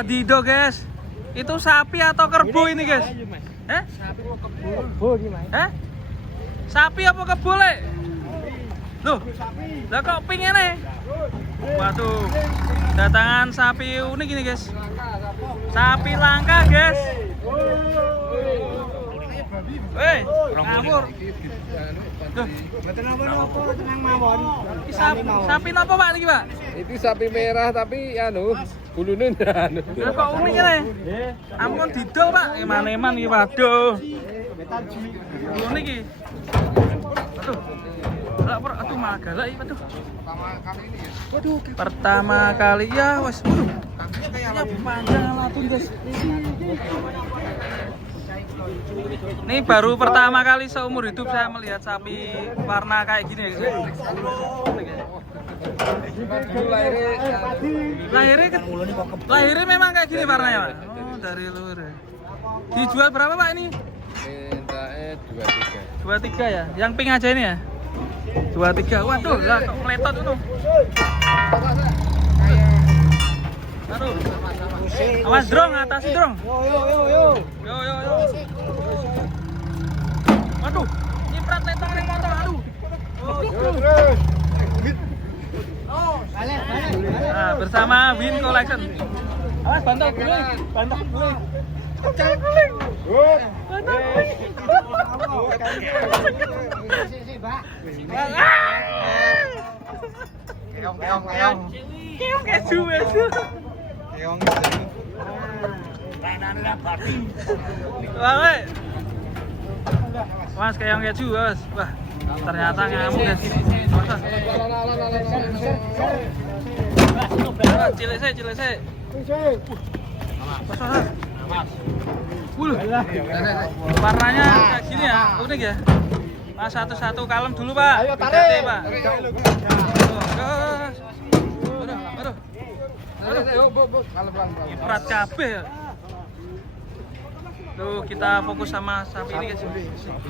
Adido guys. Itu sapi atau kerbau ini guys? Eh? Sapi kok kebo iki, Mas. Eh? Sapi apa kerbau le? Loh, lah kok pink ini? Waduh, datangan sapi unik ini guys. Sapi langka guys. Weh, ngawur. Duh, Tenang mawon. sapi napa Pak niki Pak? Itu sapi merah tapi anu bulune anu. Lah kok unik ini? Ampun didol Pak, eman-eman iki waduh. Unik iki. Aduh. Aduh malah galak iki waduh. Waduh, pertama kali ya wes. Waduh. Kakinya panjang latun guys. Ini baru pertama kali seumur hidup saya melihat sapi warna kayak gini ya guys. Lahirnya memang kayak gini warnanya Pak? Oh dari luar ya. Dijual berapa Pak ini? Mintanya 23. 23 ya? Yang pink aja ini ya? 23, waduh lah kok meletot itu. Aduh. Awas drong, atas drong. Yo. Waduh, nyiprat letong ning motor, aduh. Nah, bersama Win Collection. Awas bantal guling. Bantal guling. Keong keju. Mas keong keju, Mas. Wah, ternyata ngamuk, guys. Cilik sih. Warnanya kayak gini ya, unik ya. Mas satu-satu kalem dulu Pak. Ayo tarik Pak. Aduh. Berat kabeh ya. Tuh kita fokus sama sapi ini guys.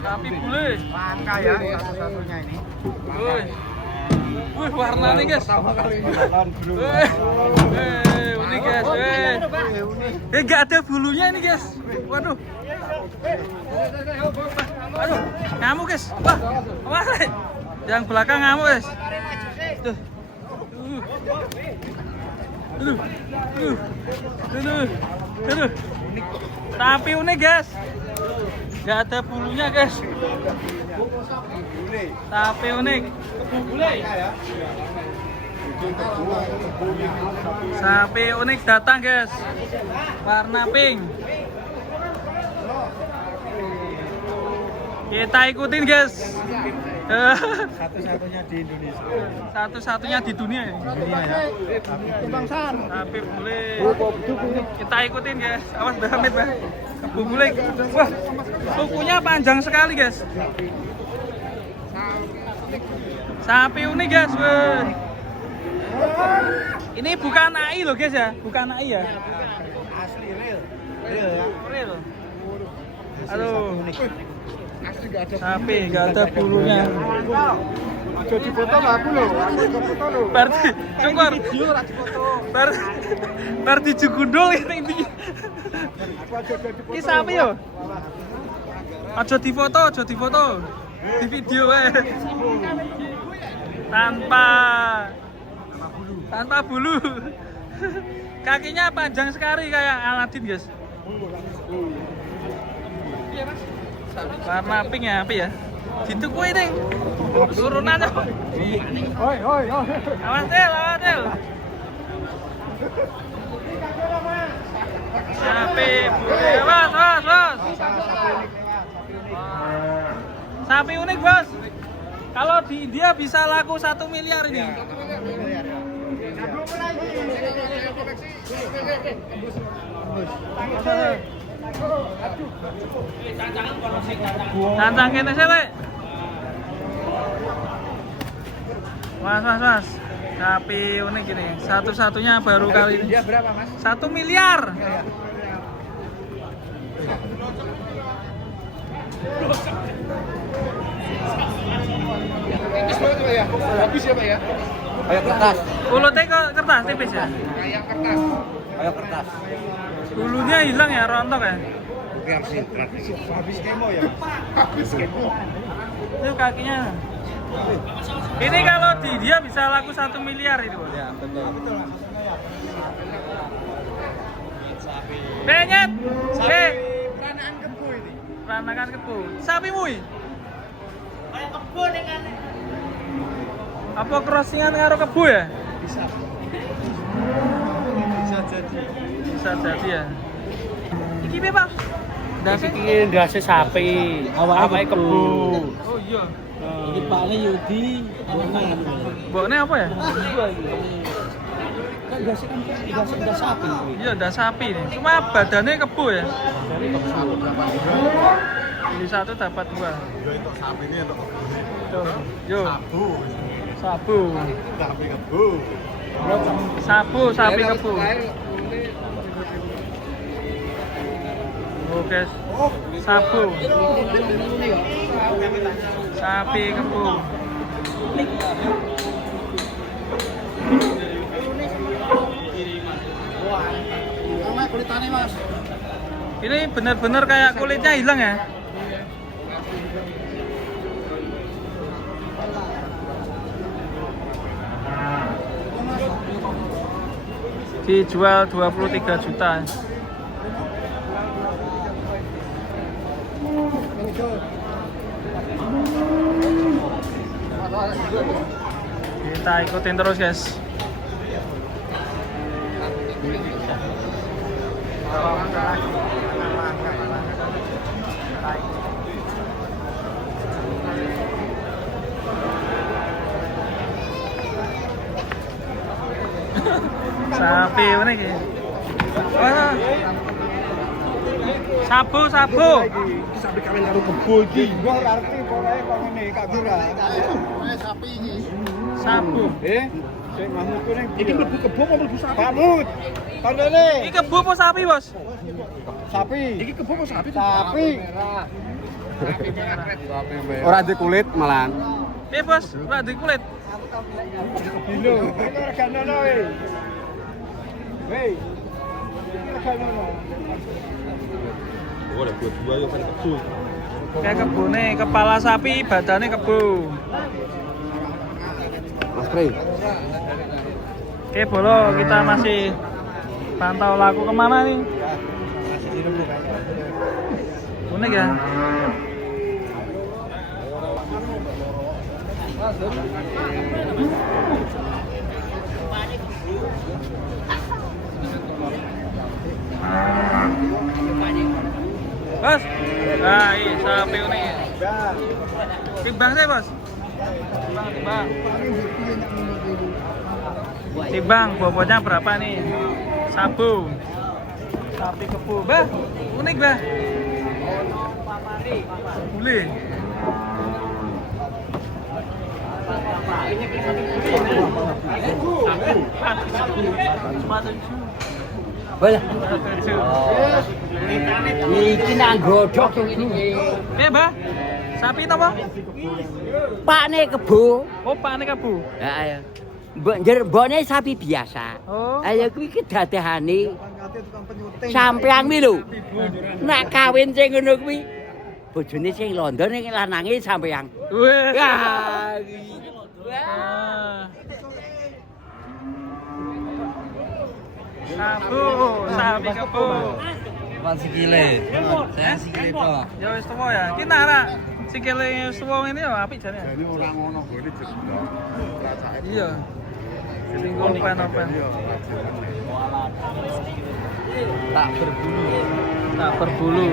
Sapi bule. Langka ya satu-satunya ini. Wih, warnanya guys. Unik guys. Nggak ada bulunya ini guys. Waduh. Aduh, ngamuk guys. Wah, awas. Yang belakang ngamuk guys. Tuh. Aduh. Tapi unik guys. Nggak ada bulunya guys. Tapi unik. Sapi unik datang guys. Warna pink. Kita ikutin guys. Satu-satunya di Indonesia. Satu-satunya di dunia ini. Bangsan. Sapi bule. Kita ikutin guys. Awas Bahamid Bang. Kebu bule. Wah, kukunya panjang sekali guys. Sapi unik guys. Wah. Ini bukan AI loh guys ya, bukan AI ya. Asli real. Real. Aduh. Sapi nggak ada bulunya. Aja dipoto lah aku lho, aku foto lho. Berarti syukur. Video ra dipoto. Berarti jugundul ini. Ki sapi yo. Aja difoto. Di video wae. Tanpa bulu. Kakinya panjang sekali kayak Aladin guys. Warna pink ya, apa ya? Gitu kue deh. Turunannya. Hoi. Awas Del. Sapi bule. Bos. Sapi unik bos. Kalau di India bisa laku 1 miliar ini. Cancang kene sih, Lek. Mas. Sapi unik ini. Satu-satunya baru kali ini. Dia berapa, Mas? 1 miliar. Habis ya Pak ya? Kayak kertas. Ulutnya kok kertas tipis ya? Kayak kertas. Kayak kertas. Bulunya hilang ya, rontok ya. Biar sih habis kemo ya. Habis kemo. Itu kakinya. Ini kalau di dia bisa laku 1 miliar itu. Ya, betul. Penyet. Peranakan kebo ini. Peranakan kebo. Sapi mui. Kayak kebo ning ngene. Apa crossingan karo kebo ya? Bisa. Bisa jadi. Bisa jadi ya. Iki piye, Pak? Dasi iki ndase sapi, awake kebo. Oh iya. Iki pakne Yudi, bonan. Bokne apa ya? Kan ndase ndas sapi. Iya, ndas sapi nih. Cuma badannya kebo ya. Dari kebo. Beli 1 dapat 2. Yo itu sapi ini untuk Yo, sabu. sabu. Sapi kebo. Sabu, sapi kebo. Oh, guys. Sabu. Sapi kebo. Sama kulitannya, Mas. Ini benar-benar kayak kulitnya hilang ya. Dijual 23 juta. Kita ikutin terus, guys. Sapi mana iki? Mana? Sabu, sabu. Sapi kawin karo kebo iki. Gua ora ngerti pokoke kok ngene Kak Bira. Sapi iki. Sabu. Sing Mahmud ku ning iki mlebu kebo apa mlebu sapi? Mahmud. Kandene. Iki kebo apa sapi, Bos? Sapi. Iki kebo apa sapi? Sapi. Ora di kulit malahan. Piye, Bos? Ora di kulit. Dino. Iki reganono e. Hei. Iki reganono. Oh, ada dua yo kan kebo. Kayak kebune, kepala sapi, badannya kebo. Mas Pri. Oke, Bolo, kita masih pantau laku kemana nih? Unik ya. Bos, nah ini sapi unik. Timbang saya, Bos. Timbang. Timbang, bobotnya berapa nih? Sabu. Sapi kebo. Bah, unik, Bah. Boleh. Banyak. Iki nang godhog iki. Bah? Sapi itu apa? Pakne kebo. Oh, pakne kebo. Heeh. Mbone sapi biasa. Oh. Ayo kuwi kedadehane sampeyan kuwi lho. Nek kawin sing ngono kuwi bojone sing londo ning lanange sampeyan. Wah. Wah. Sabu, sapi kebo. Pan sikile. Saya sikile to. Ya wis tuwa ya. Ki nara sikile wis tuwa ngene ya apik jane. Ini orang ngono gue ini jeblok. Iya. Sing open-open. Tak berbulu. Tak berbulu.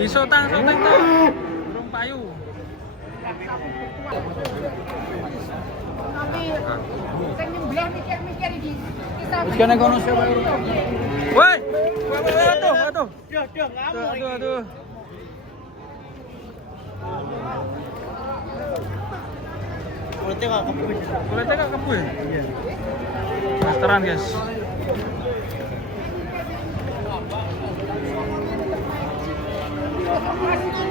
Disotang tuh burung payu. Wis kene kono sewa. Woi, aduh. Aduh. Kulitnya kok kebu ya? Iya. Masteran, guys. Mas.